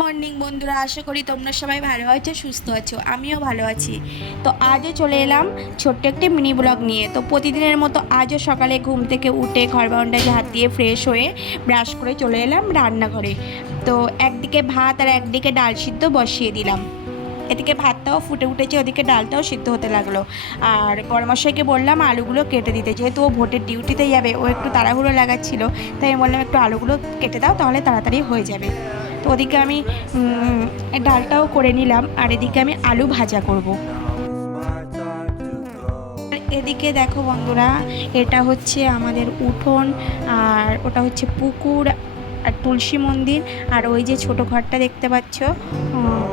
Morning বন্ধুরা, আশা করি তোমরা সবাই ভালো আছো, সুস্থ আছো। আমিও ভালো আছি। তো আজও চলে এলাম ছোট্ট একটি মিনি ব্লগ নিয়ে। তো প্রতিদিনের মতো আজও সকালে ঘুম থেকে উঠে ঘর বারান্দা ঝাঁট দিয়ে ফ্রেশ হয়ে ব্রাশ করে চলে এলাম রান্নাঘরে। তো একদিকে ভাত আর একদিকে ডাল সিদ্ধ বসিয়ে দিলাম। এদিকে ভাতটাও ফুটে উঠেছে, ওদিকে ডালটাও সিদ্ধ হতে লাগলো। আর বড়মশাইকে বললাম আলুগুলো কেটে দিতে, যেহেতু ও ভোটের ডিউটিতে যাবে, ও একটু তাড়াহুড়ো লাগাচ্ছিল। তাই আমি বললাম একটু আলুগুলো কেটে দাও, তাহলে তাড়াতাড়ি হয়ে যাবে। তো ওদিকে আমি ডালটাও করে নিলাম, আর এদিকে আমি আলু ভাজা করব। এদিকে দেখো বন্ধুরা, এটা হচ্ছে আমাদের উঠোন, আর ওটা হচ্ছে পুকুর আর তুলসী মন্দির। আর ওই যে ছোট ঘরটা দেখতে পাচ্ছ,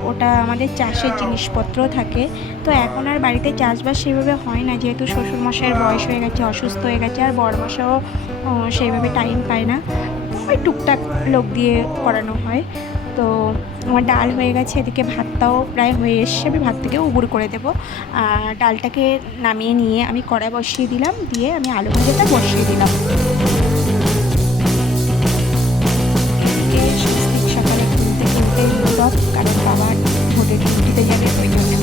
ওটা আমাদের চাষের জিনিসপত্র থাকে। তো এখন আর বাড়িতে চাষবাস সেভাবে হয় না, যেহেতু শ্বশুরমশাইয়ের বয়স হয়ে গেছে, অসুস্থ হয়ে গেছে, আর বড়মশাইও সেইভাবে টাইম পায় না। ওই টুকটাক লোক দিয়ে করানো হয়। তো আমার ডাল হয়ে গেছে, এদিকে ভাতটাও প্রায় হয়ে এসছে। আমি ভাত থেকে উবুর করে দেবো। আর ডালটাকে নামিয়ে নিয়ে আমি কড়াই বসিয়ে দিলাম, দিয়ে আমি আলু ভাজাটা বসিয়ে দিলাম। এদিকে স্বস্তিক সকালে ঘুম থেকে উঠে সব, কারণ বাবা ভোটের ডিউটিতে যাবে, ওই জন্য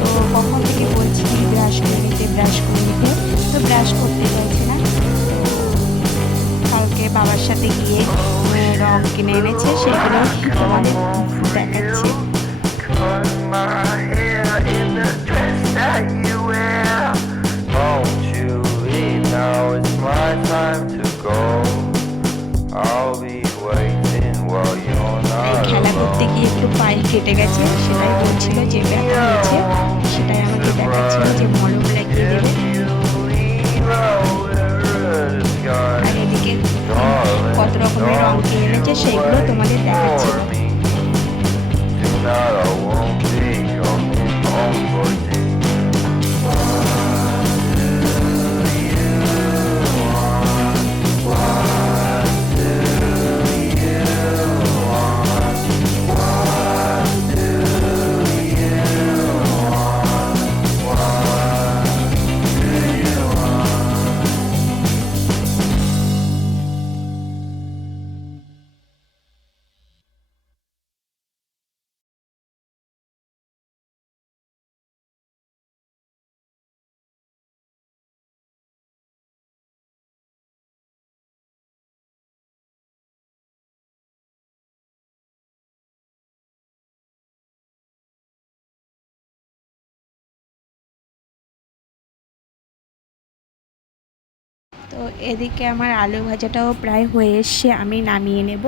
তো কখন থেকে বলছি ব্রাশ করে নিতে, ব্রাশ করে নিতে, তো ব্রাশ করতে চাইছে না। কালকে বাবার সাথে গিয়ে রং কিনে এনেছে, সেগুলো তোমাদের দেখাচ্ছি। খেলা করতে গিয়ে একটু পায়ে কেটে গেছে, সেটাই বলছিল যে ব্যথা হয়েছে, সেটাই আমাকে দেখাচ্ছিল যে মলম লাগিয়ে দেবে। আর এদিকে কত রকমের রং কিনে এনেছে, সেইগুলো তোমাদের দেখাচ্ছি। তো এদিকে আমার আলু ভাজাটাও প্রায় হয়ে এসছে, আমি নামিয়ে নেব।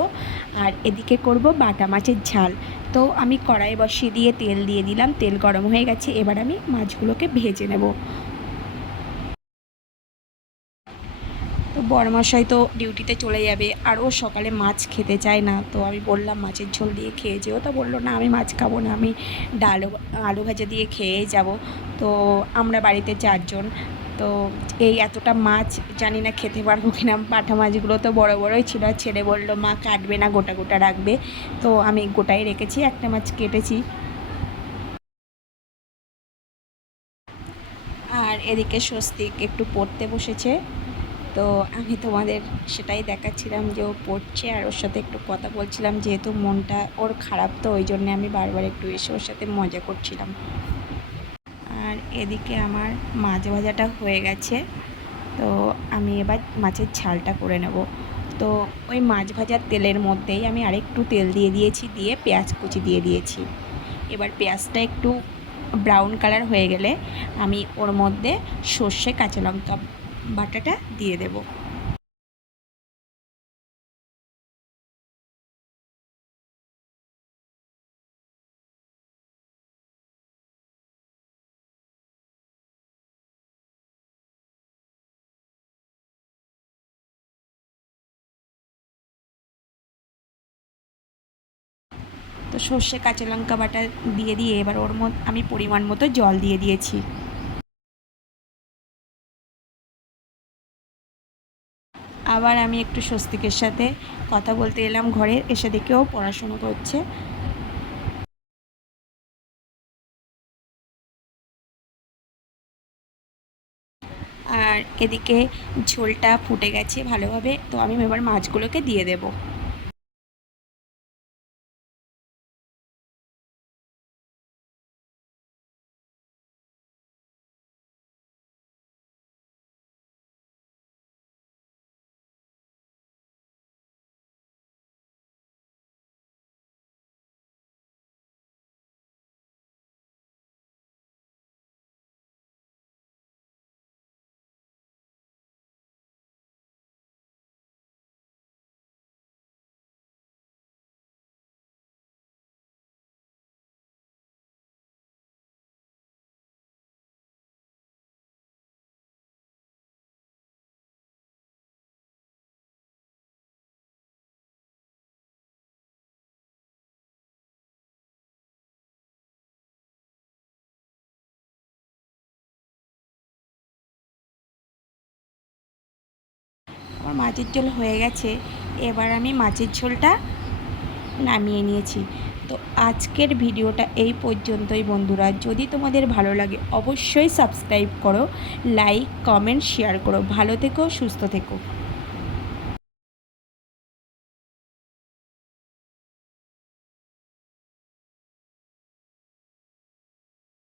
আর এদিকে করব বাটা মাছের ঝাল। তো আমি কড়াই বসিয়ে দিয়ে তেল দিয়ে দিলাম, তেল গরম হয়ে গেছে, এবার আমি মাছগুলোকে ভেজে নেব। তো বড়মশাই তো ডিউটিতে চলে যাবে, আর ও সকালে মাছ খেতে চায় না। তো আমি বললাম মাছের ঝোল দিয়ে খেয়ে যেও, তো বললো না আমি মাছ খাবো না, আমি ডাল আলু ভাজা দিয়ে খেয়ে যাব। তো আমরা বাড়িতে 4 জন। তো এই এতটা মাছ জানি না খেতে পারবো কিনা। পাঠা মাছগুলো তো বড় বড়ই ছিল, আর ছেলে বললো মা কাটবে না, গোটা গোটা রাখবে। তো আমি গোটাই রেখেছি, একটা মাছ কেটেছি। আর এদিকে স্বস্তিক একটু পড়তে বসেছে। তো আমি তোমাদের সেটাই দেখাচ্ছিলাম যে ও পড়ছে, আর ওর সাথে একটু কথা বলছিলাম, যেহেতু মনটা ওর খারাপ, তো ওই জন্যে আমি বারবার একটু এসে ওর সাথে মজা করছিলাম। আর এদিকে আমার মাছ ভাজাটা হয়ে গেছে। তো আমি এবার মাছের ঝালটা করে নেব। তো ওই মাছ ভাজার তেলের মধ্যেই আমি আরেকটু তেল দিয়ে দিয়েছি, দিয়ে পেঁয়াজ কুচি দিয়ে দিয়েছি। এবার পেঁয়াজটা একটু ব্রাউন কালার হয়ে গেলে আমি ওর মধ্যে সর্ষে কাঁচা লঙ্কা বাটাটা দিয়ে দেব। তো সর্ষে কাঁচা লঙ্কা বাটা দিয়ে দিয়ে এবার ওর মধ্যে আমি পরিমাণ মতো জল দিয়ে দিয়েছি। আবার আমি একটু স্বস্তিকের সাথে কথা বলতে এলাম ঘরে, এসে দেখেও পড়াশুনো করছে। আর এদিকে ঝোলটা ফুটে গেছে ভালোভাবে, তো আমি এবার মাছগুলোকে দিয়ে দেব। আমার মাছের ঝোল হয়ে গেছে, এবার আমি মাছের ঝোলটা নামিয়ে নিয়েছি। তো আজকের ভিডিওটা এই পর্যন্তই বন্ধুরা। যদি তোমাদের ভালো লাগে অবশ্যই সাবস্ক্রাইব করো, লাইক কমেন্ট শেয়ার করো। ভালো থেকো, সুস্থ থেকো।